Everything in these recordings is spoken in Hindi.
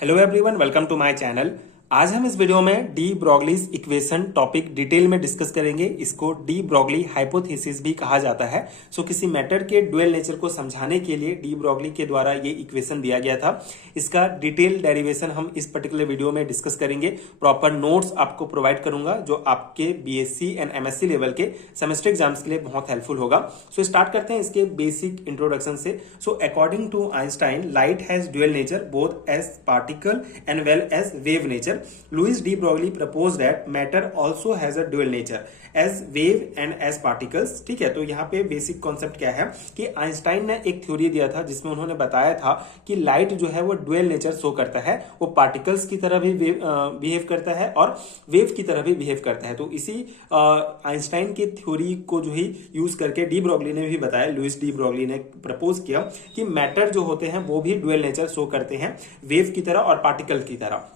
Hello everyone, welcome to my channel. आज हम इस वीडियो में de Broglie's equation topic detail में डिस्कस करेंगे। इसको डी ब्रोगली हाइपोथेसिस भी कहा जाता है। किसी मैटर के ड्यूअल नेचर को समझाने के लिए डी ब्रोगली के द्वारा ये इक्वेशन दिया गया था। इसका डिटेल डेरिवेशन हम इस पर्टिकुलर वीडियो में डिस्कस करेंगे। प्रॉपर नोट्स आपको प्रोवाइड करूंगा जो आपके बीएससी एंड एमएससी लेवल के सेमेस्टर एग्जाम्स के लिए बहुत हेल्पफुल होगा। स्टार्ट करते हैं इसके बेसिक इंट्रोडक्शन से। According to Einstein, light has dual nature both as particle and well as wave nature. Louis de Broglie proposed that matter also has a dual nature as wave and as particles. ठीक है, तो यहाँ पे बेसिक कॉन्सेप्ट क्या है कि आइंस्टाइन ने एक थ्योरी दिया था जिसमें उन्होंने बताया था कि लाइट जो है वो ड्यूअल नेचर शो करता है। वो पार्टिकल्स की तरह भी बिहेव करता है और वेव की तरह भी बिहेव करता है। तो इसी आइंस्टाइन की थ्योरी को जो ही यूज करके डी ब्रोगली ने भी बताया, लुइस डी ब्रोगली ने प्रपोज किया कि मैटर जो होते हैं वो भी ड्यूअल नेचर शो करते हैं, वेव की तरह और पार्टिकल की तरह।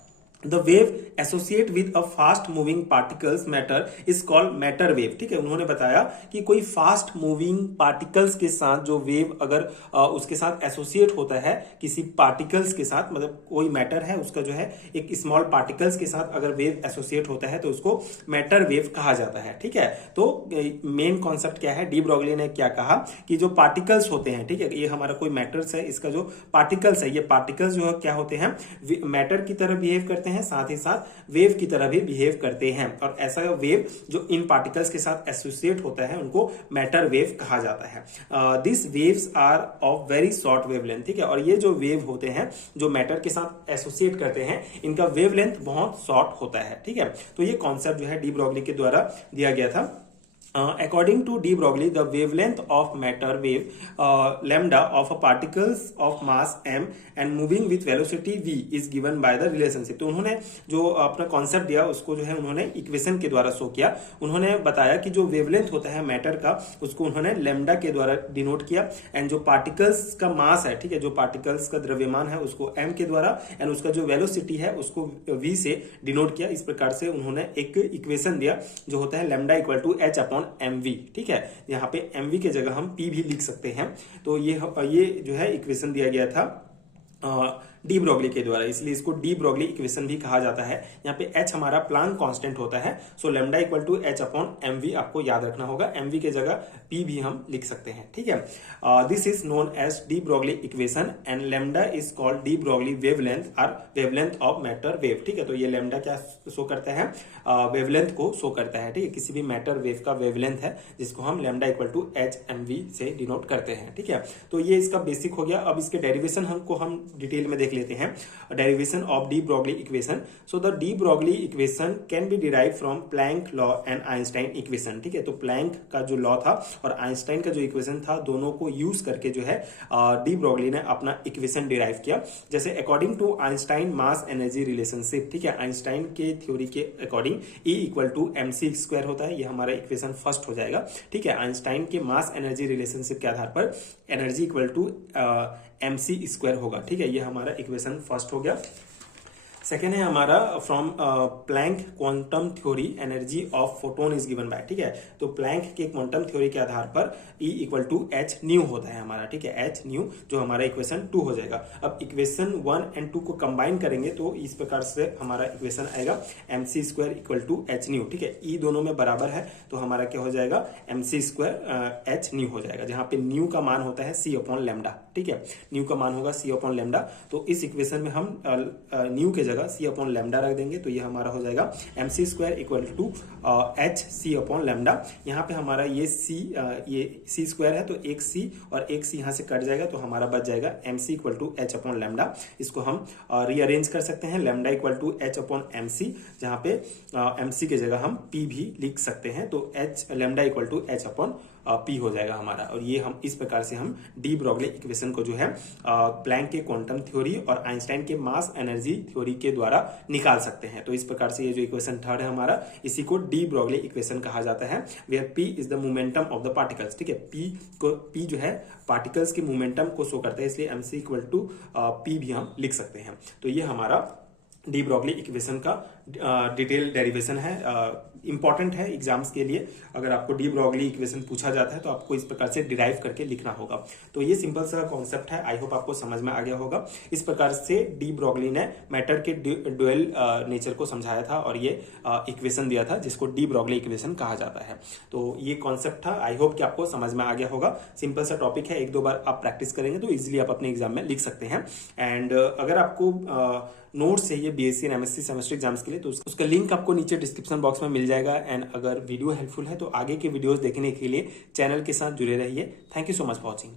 The wave associate with a fast moving particles matter is called matter wave। ठीक है, उन्होंने बताया कि कोई फास्ट मूविंग पार्टिकल्स के साथ जो वेव अगर उसके साथ एसोसिएट होता है किसी पार्टिकल्स के साथ, मतलब कोई मैटर है उसका जो है एक स्मॉल पार्टिकल्स के साथ अगर वेव एसोसिएट होता है तो उसको मैटर वेव कहा जाता है। ठीक है, तो मेन कॉन्सेप्ट क्या है, डी ब्रोगली ने क्या कहा कि जो पार्टिकल्स होते हैं, ठीक है, ये हमारा कोई मैटर्स है, इसका जो पार्टिकल्स है, ये पार्टिकल्स जो है क्या होते हैं, मैटर की तरह बिहेव करते हैं, साथ ही साथ वेव की तरह भी बिहेव करते हैं। और ऐसा वेव जो इन पार्टिकल्स के साथ एसोसिएट होता है उनको मैटर वेव कहा जाता है। This waves are of very short wavelength. ठीक है, और ये जो वेव होते हैं जो मैटर के साथ एसोसिएट करते हैं इनका वेवलेंथ बहुत शॉर्ट होता है। ठीक है, तो ये कॉन्सेप्ट जो है डी ब्रोगली के द्वारा दिया गया था। According to de Broglie, the wavelength of matter wave lambda of a particles of mass m and moving with velocity v is given by the relationship। तो उन्होंने जो अपना कॉन्सेप्ट दिया उसको जो है उन्होंने इक्वेशन के द्वारा शो किया। उन्होंने बताया कि जो वेवलेंथ होता है मैटर का उसको उन्होंने लैम्डा के द्वारा डिनोट किया, एंड जो पार्टिकल्स का मास है, ठीक है, जो पार्टिकल्स का द्रव्यमान है उसको m के द्वारा, एंड उसका जो वेलोसिटी है उसको v से डिनोट किया। इस प्रकार से उन्होंने एक इक्वेशन दिया जो होता है lambda equal to h upon mv। ठीक है, यहाँ पे mv के जगह हम p भी लिख सकते हैं। तो ये जो है इक्वेशन दिया गया था डी ब्रोगली के द्वारा, इसलिए इसको डी ब्रोगली इक्वेशन भी कहा जाता है। यहाँ पे h हमारा प्लांक कांस्टेंट होता है। Lambda equal to h upon mv आपको याद रखना होगा, mv के जगह p भी हम लिख सकते हैं। ठीक है, this is known as de Broglie equation and lambda is called de Broglie wavelength और वेवलेंथ ऑफ मैटर वेव। ठीक है, तो ये लैम्डा क्या शो करता है, वेवलेंथ को शो करता है। ठीक है, किसी भी मैटर वेव का वेवलेंथ है जिसको हम lambda equal to h mv से डिनोट करते हैं। ठीक है, तो ये इसका बेसिक हो गया। अब इसके डेरिवेशन हम डिटेल में देख लेते हैं। Derivation of de Broglie equation. So the de Broglie equation can be derive from Planck law and Einstein equation. ठीक है, तो प्लैंक का जो लॉ था और आइंस्टाइन का जो इक्वेशन था दोनों को यूज करके जो है डी ब्रोगली ने अपना इक्वेशन डिराइव किया। जैसे according to Einstein mass energy relationship, ठीक है, आइंस्टाइन के थ्योरी के according E equal to mc square होता है। ये हमारा इक्वेशन फर्स्ट हो जाएगा। ठीक है, आइंस्टाइन के मास एनर्जी रिलेशनशिप के आधार पर energy equal to mc square होगा। ठीक है, ये हमारा इक्वेशन फर्स्ट हो गया। सेकेंड है हमारा from Planck quantum theory energy of photon is given by. ठीक है, तो प्लैंक के क्वांटम थ्योरी के आधार पर E equal to h nu होता है हमारा। ठीक है, h न्यू जो हमारा इक्वेशन 2 हो जाएगा। अब इक्वेशन 1 एंड 2 को कंबाइन करेंगे तो इस प्रकार से हमारा इक्वेशन आएगा mc square equal to h nu. ठीक है, E दोनों में बराबर है तो हमारा क्या हो जाएगा, mc स्क्वायर h न्यू हो जाएगा, जहां पे न्यू का मान होता है c अपॉन लैम्डा। ठीक है, न्यू का मान होगा c अपॉन लैम्डा। तो इस इक्वेशन में हम न्यू के जगह c अपॉन लैम्डा रख देंगे तो ये हमारा हो जाएगा mc square equal to h c upon lambda. यहाँ पे हमारा ये c स्क्वायर है तो एक c और एक c यहाँ से कट जाएगा तो हमारा बच जाएगा mc equal to h upon lambda. इसको हम रीअरेंज कर सकते हैं, lambda equal to h upon mc, जहाँ पे mc के जगह हम p भी लिख सकते हैं। तो h lambda equal to h upon p हो जाएगा हमारा। और ये हम इस प्रकार से हम डी ब्रोगली इक्वेशन को जो है प्लैंक के क्वांटम थ्योरी और आइंस्टाइन के मास एनर्जी थ्योरी के द्वारा निकाल सकते हैं। तो इस प्रकार से ये जो इक्वेशन थर्ड है हमारा, इसी को डी ब्रोगली इक्वेशन कहा जाता है, where p is the momentum of the particles. ठीक है, p जो है पार्टिकल्स के मोमेंटम को शो करता है, इसलिए mc इक्वल टू p भी हम लिख सकते हैं। तो ये हमारा डी ब्रॉगली इक्वेशन का डिटेल डेरिवेशन है, इंपॉर्टेंट है एग्जाम्स के लिए। अगर आपको डी ब्रॉगली इक्वेशन पूछा जाता है तो आपको इस प्रकार से डिराइव करके लिखना होगा। तो ये सिंपल सा कॉन्सेप्ट है, आई होप आपको समझ में आ गया होगा। इस प्रकार से डी ब्रॉगली ने मैटर के ड्यूअल नेचर को समझाया था और ये इक्वेशन दिया था जिसको डी ब्रॉगली इक्वेशन कहा जाता है। तो ये कॉन्सेप्ट था, आई होप कि आपको समझ में आ गया होगा। सिंपल सा टॉपिक है, एक दो बार आप प्रैक्टिस करेंगे तो इजिली आप अपने एग्जाम में लिख सकते हैं। एंड अगर आपको नोट्स चाहिए BSc and MSc semester exams के लिए तो उसका लिंक आपको नीचे डिस्क्रिप्शन बॉक्स में मिल जाएगा। एंड अगर वीडियो हेल्पफुल है तो आगे के वीडियोस देखने के लिए चैनल के साथ जुड़े रहिए। Thank you so much for watching.